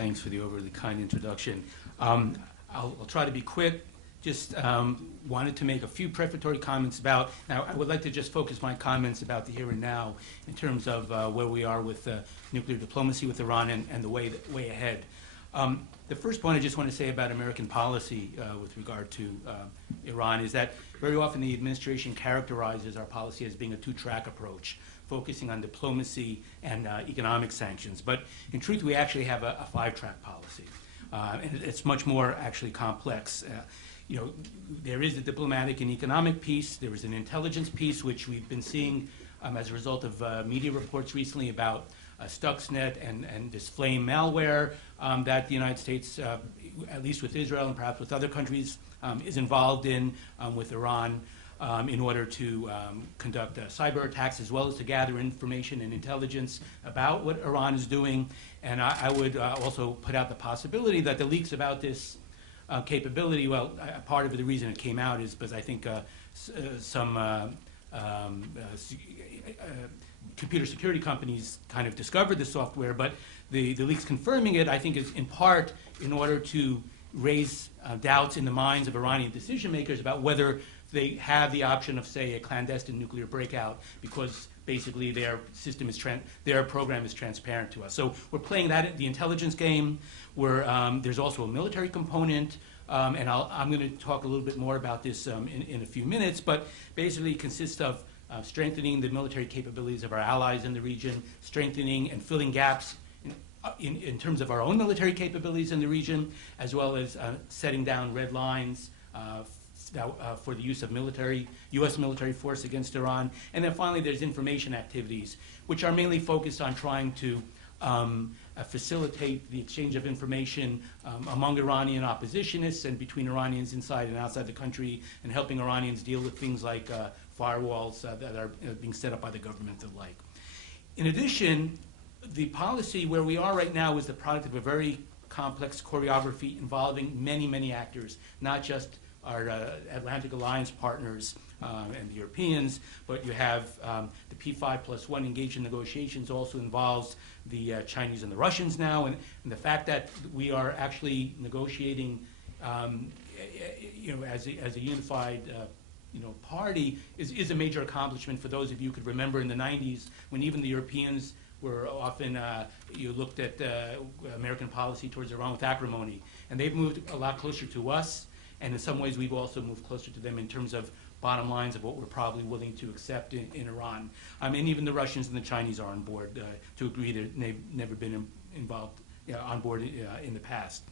Thanks for the overly kind introduction. I'll try to be quick. Just wanted to make a few prefatory comments about, now I would like to just focus my comments about the here and now in terms of where we are with nuclear diplomacy with Iran and the way ahead. The first point I just want to say about American policy with regard to Iran is that very often the administration characterizes our policy as being a two-track approach, focusing on diplomacy and economic sanctions. But in truth, we actually have a five-track policy. And it's much more actually complex. There is a diplomatic and economic piece. There is an intelligence piece, which we've been seeing as a result of media reports recently about Stuxnet and this flame malware that the United States, at least with Israel and perhaps with other countries, is involved in with Iran in order to conduct cyber attacks as well as to gather information and intelligence about what Iran is doing. And I would also put out the possibility that the leaks about this capability, well, part of the reason it came out is because I think some computer security companies kind of discovered the software, but the leaks confirming it, I think, is in part in order to raise doubts in the minds of Iranian decision makers about whether they have the option of, say, a clandestine nuclear breakout, because basically their system is their program is transparent to us. So we're playing that the intelligence game. There's also a military component, and I'm going to talk a little bit more about this in a few minutes. But basically, it consists of strengthening the military capabilities of our allies in the region, strengthening and filling gaps in terms of our own military capabilities in the region, as well as setting down red lines for the use of U.S. military force against Iran. And then finally, there's information activities, which are mainly focused on trying to facilitate the exchange of information among Iranian oppositionists and between Iranians inside and outside the country, and helping Iranians deal with things like firewalls that are being set up by the government and the like. In addition, the policy where we are right now is the product of a very complex choreography involving many, many actors, not just our Atlantic Alliance partners and the Europeans, but you have the P5+1 engaged in negotiations also involves the Chinese and the Russians now, and the fact that we are actually negotiating as a unified party is a major accomplishment for those of you who could remember in the 90s when even the Europeans were often, you looked at American policy towards Iran with acrimony. And they've moved a lot closer to us, and in some ways we've also moved closer to them in terms of bottom lines of what we're probably willing to accept in Iran. And even the Russians and the Chinese are on board to agree that they've never been involved on board in the past.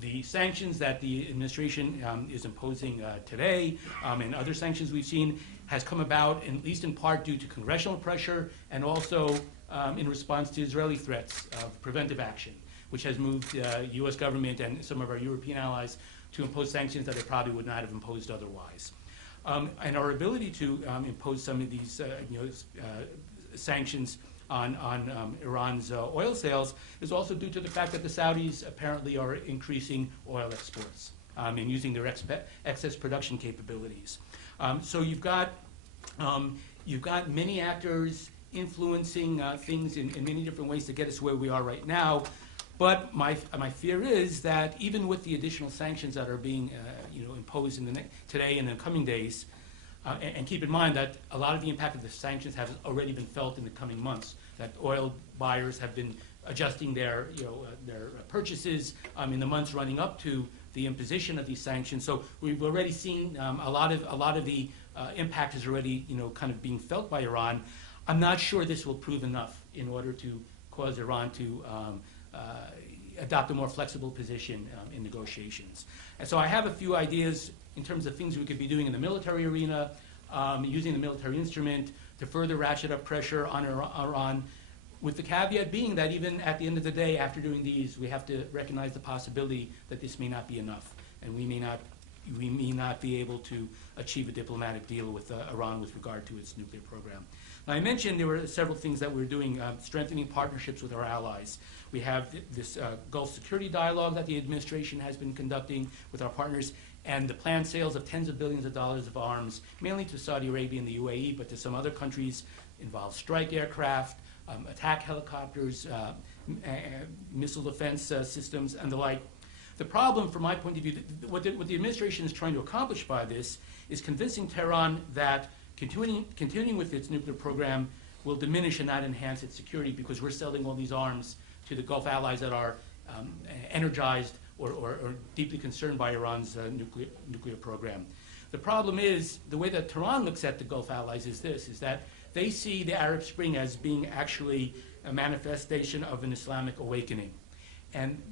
The sanctions that the administration is imposing today and other sanctions we've seen has come about at least in part due to congressional pressure and also in response to Israeli threats of preventive action, which has moved the U.S. government and some of our European allies to impose sanctions that they probably would not have imposed otherwise. And our ability to impose some of these sanctions on Iran's oil sales is also due to the fact that the Saudis apparently are increasing oil exports and using their excess production capabilities. So you've got many actors influencing things in many different ways to get us where we are right now. But my fear is that even with the additional sanctions that are being imposed today and in the coming days, and keep in mind that a lot of the impact of the sanctions has already been felt in the coming months, that oil buyers have been adjusting their purchases in the months running up to the imposition of these sanctions. So we've already seen a lot of the impact is already kind of being felt by Iran. I'm not sure this will prove enough in order to cause Iran to adopt a more flexible position in negotiations. And so I have a few ideas in terms of things we could be doing in the military arena, using the military instrument to further ratchet up pressure on Iran, with the caveat being that even at the end of the day, after doing these, we have to recognize the possibility that this may not be enough, and we may not be able to achieve a diplomatic deal with Iran with regard to its nuclear program. Now, I mentioned there were several things that we're doing, strengthening partnerships with our allies. We have this Gulf Security Dialogue that the administration has been conducting with our partners, and the planned sales of tens of billions of dollars of arms, mainly to Saudi Arabia and the UAE, but to some other countries, involve strike aircraft, attack helicopters, missile defense systems and the like. The problem, from my point of view, what the administration is trying to accomplish by this is convincing Tehran that continuing with its nuclear program will diminish and not enhance its security because we're selling all these arms to the Gulf allies that are energized or deeply concerned by Iran's nuclear program. The problem is, the way that Tehran looks at the Gulf allies is this, is that they see the Arab Spring as being actually a manifestation of an Islamic awakening. And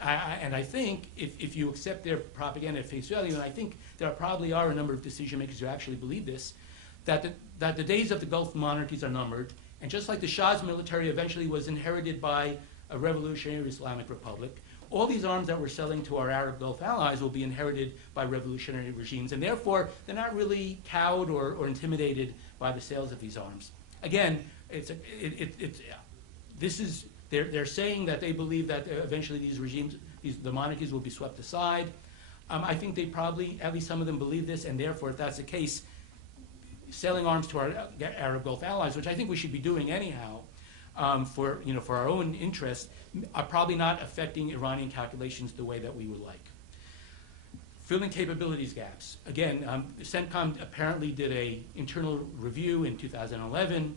I think if you accept their propaganda at face value, and I think there probably are a number of decision makers who actually believe this, that the days of the Gulf monarchies are numbered, and just like the Shah's military eventually was inherited by a revolutionary Islamic republic, all these arms that we're selling to our Arab Gulf allies will be inherited by revolutionary regimes, and therefore they're not really cowed or intimidated by the sales of these arms. Again, they're saying that they believe that eventually these regimes, the monarchies, will be swept aside. I think they probably, at least some of them, believe this, and therefore, if that's the case, selling arms to our Arab Gulf allies, which I think we should be doing anyhow, for our own interests, are probably not affecting Iranian calculations the way that we would like. Filling capabilities gaps. Again, CENTCOM apparently did an internal review in 2011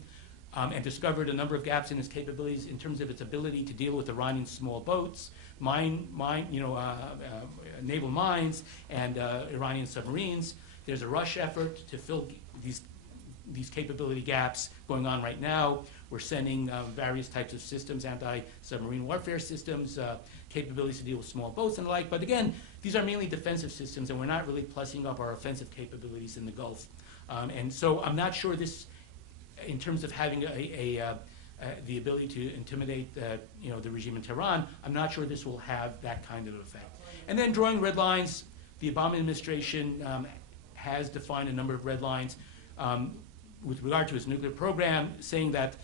and discovered a number of gaps in its capabilities in terms of its ability to deal with Iranian small boats, naval mines, and Iranian submarines. There's a rush effort to fill these capability gaps going on right now. We're sending various types of systems, anti-submarine warfare systems, capabilities to deal with small boats and the like. But again, these are mainly defensive systems, and we're not really plussing up our offensive capabilities in the Gulf. And so I'm not sure this, in terms of having the ability to intimidate the regime in Tehran, I'm not sure this will have that kind of effect. And then drawing red lines, the Obama administration has defined a number of red lines with regard to its nuclear program, saying that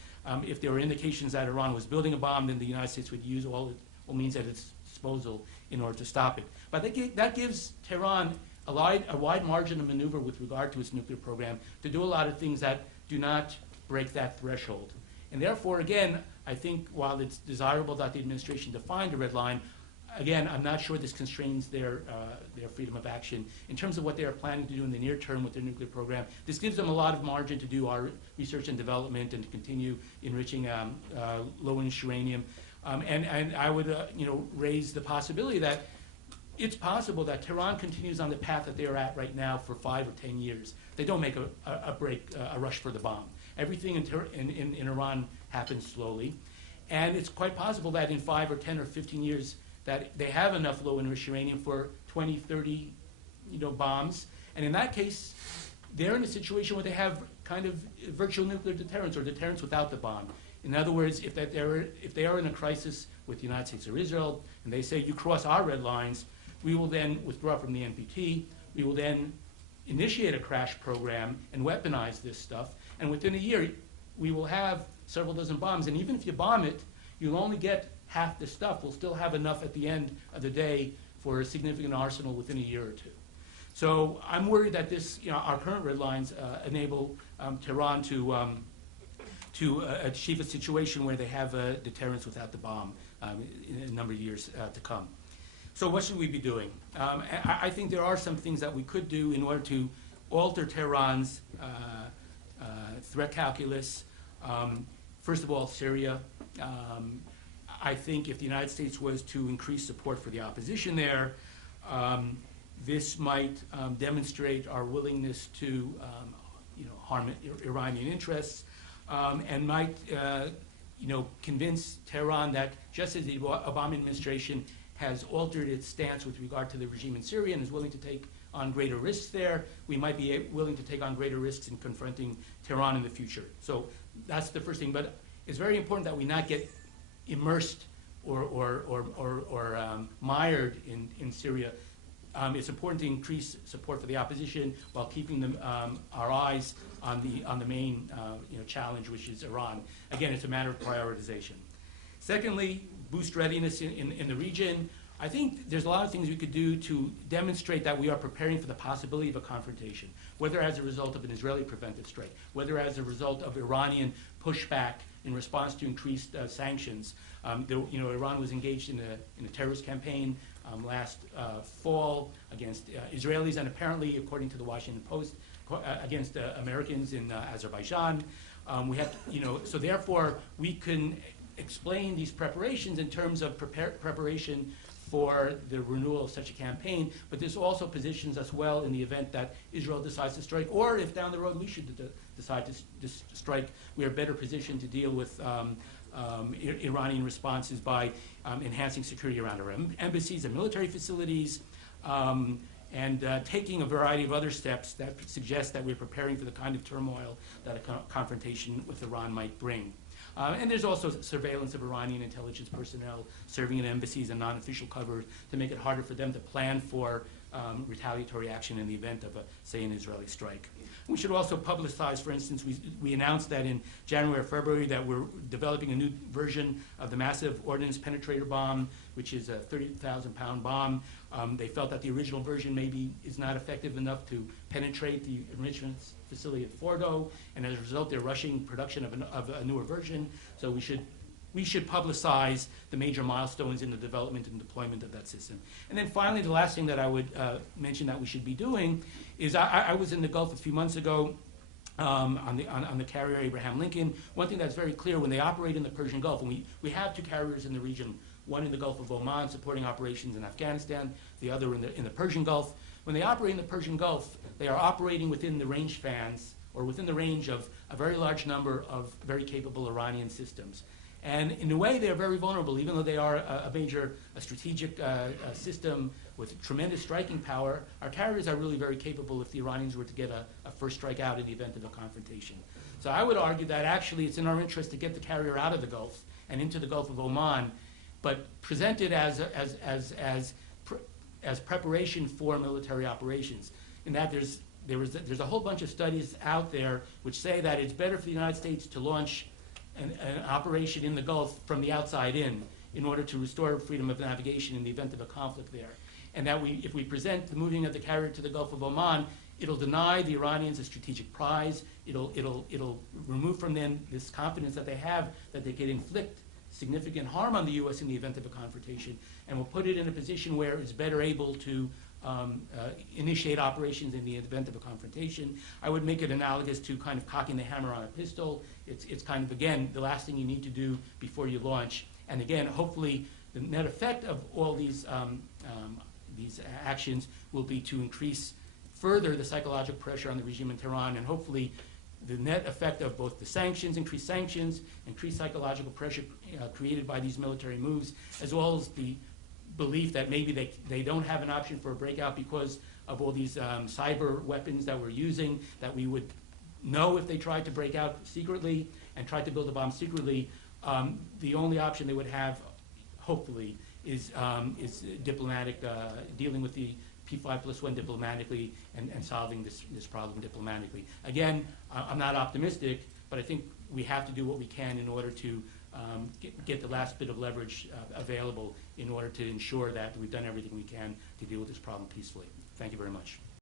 if there were indications that Iran was building a bomb, then the United States would use all means at its disposal in order to stop it. But that gives Tehran a wide margin of maneuver with regard to its nuclear program to do a lot of things that do not break that threshold. And therefore, again, I think while it's desirable that the administration define a red line, again, I'm not sure this constrains their freedom of action. In terms of what they are planning to do in the near term with their nuclear program, this gives them a lot of margin to do our research and development and to continue enriching low-enriched uranium. And I would raise the possibility that it's possible that Tehran continues on the path that they are at right now for 5 or 10 years. They don't make a rush for the bomb. Everything in Iran happens slowly. And it's quite possible that in 5 or 10 or 15 years that they have enough low-enriched uranium for 20, 30 bombs. And in that case, they're in a situation where they have kind of virtual nuclear deterrence or deterrence without the bomb. In other words, if they are in a crisis with the United States or Israel, and they say, you cross our red lines, we will then withdraw from the NPT, we will then initiate a crash program and weaponize this stuff, and within a year, we will have several dozen bombs, and even if you bomb it, you'll only get half the stuff. We'll still have enough at the end of the day for a significant arsenal within a year or two. So I'm worried that this, our current red lines enable Tehran to achieve a situation where they have a deterrence without the bomb in a number of years to come. So what should we be doing? I think there are some things that we could do in order to alter Tehran's threat calculus. First of all, Syria. I think if the United States was to increase support for the opposition there, this might demonstrate our willingness to harm Iranian interests and might convince Tehran that just as the Obama administration has altered its stance with regard to the regime in Syria and is willing to take on greater risks there, we might be willing to take on greater risks in confronting Tehran in the future. So that's the first thing. But it's very important that we not get immersed or mired in Syria. It's important to increase support for the opposition while keeping them, our eyes on the main challenge, which is Iran. Again, it's a matter of prioritization. Secondly, boost readiness in the region. I think there's a lot of things we could do to demonstrate that we are preparing for the possibility of a confrontation, whether as a result of an Israeli preventive strike, whether as a result of Iranian pushback in response to increased sanctions. Iran was engaged in a terrorist campaign last fall against Israelis, and apparently, according to the Washington Post, against Americans in Azerbaijan. So therefore, we can explain these preparations in terms of preparation for the renewal of such a campaign, but this also positions us well in the event that Israel decides to strike, or if down the road we should decide to strike, we are better positioned to deal with Iranian responses by enhancing security around our embassies and military facilities, and taking a variety of other steps that suggest that we're preparing for the kind of turmoil that a confrontation with Iran might bring. And there's also surveillance of Iranian intelligence personnel serving in embassies and non-official cover to make it harder for them to plan for retaliatory action in the event of, say, an Israeli strike. We should also publicize, for instance, we announced that in January or February that we're developing a new version of the massive ordnance penetrator bomb, which is a 30,000-pound bomb. They felt that the original version maybe is not effective enough to penetrate the enrichment facility at Fordo, and as a result, they're rushing production of a newer version. So we should publicize the major milestones in the development and deployment of that system. And then finally, the last thing that I would mention that we should be doing is I was in the Gulf a few months ago on the carrier Abraham Lincoln. One thing that's very clear, when they operate in the Persian Gulf, and we have two carriers in the region, one in the Gulf of Oman supporting operations in Afghanistan, the other in the Persian Gulf. When they operate in the Persian Gulf, they are operating within the range fans, or within the range of a very large number of very capable Iranian systems. And in a way, they're very vulnerable, even though they are a strategic system with tremendous striking power. Our carriers are really very capable if the Iranians were to get a first strike out in the event of a confrontation. So I would argue that actually it's in our interest to get the carrier out of the Gulf and into the Gulf of Oman, but present it as preparation for military operations. In that there's a whole bunch of studies out there which say that it's better for the United States to launch an operation in the Gulf from the outside in order to restore freedom of navigation in the event of a conflict there. And that if we present the moving of the carrier to the Gulf of Oman, it'll deny the Iranians a strategic prize. It'll remove from them this confidence that they have that they can inflict significant harm on the U.S. in the event of a confrontation, and will put it in a position where it's better able to initiate operations in the event of a confrontation. I would make it analogous to kind of cocking the hammer on a pistol. It's kind of, again, the last thing you need to do before you launch. And again, hopefully, the net effect of all these actions will be to increase further the psychological pressure on the regime in Tehran, and hopefully the net effect of both the sanctions, increased psychological pressure created by these military moves, as well as the belief that maybe they don't have an option for a breakout because of all these cyber weapons that we're using, that we would know if they tried to break out secretly and tried to build a bomb secretly. The only option they would have, hopefully, is diplomatic, dealing with the P5+1 diplomatically and solving this problem diplomatically. Again, I'm not optimistic, but I think we have to do what we can in order to get the last bit of leverage available in order to ensure that we've done everything we can to deal with this problem peacefully. Thank you very much.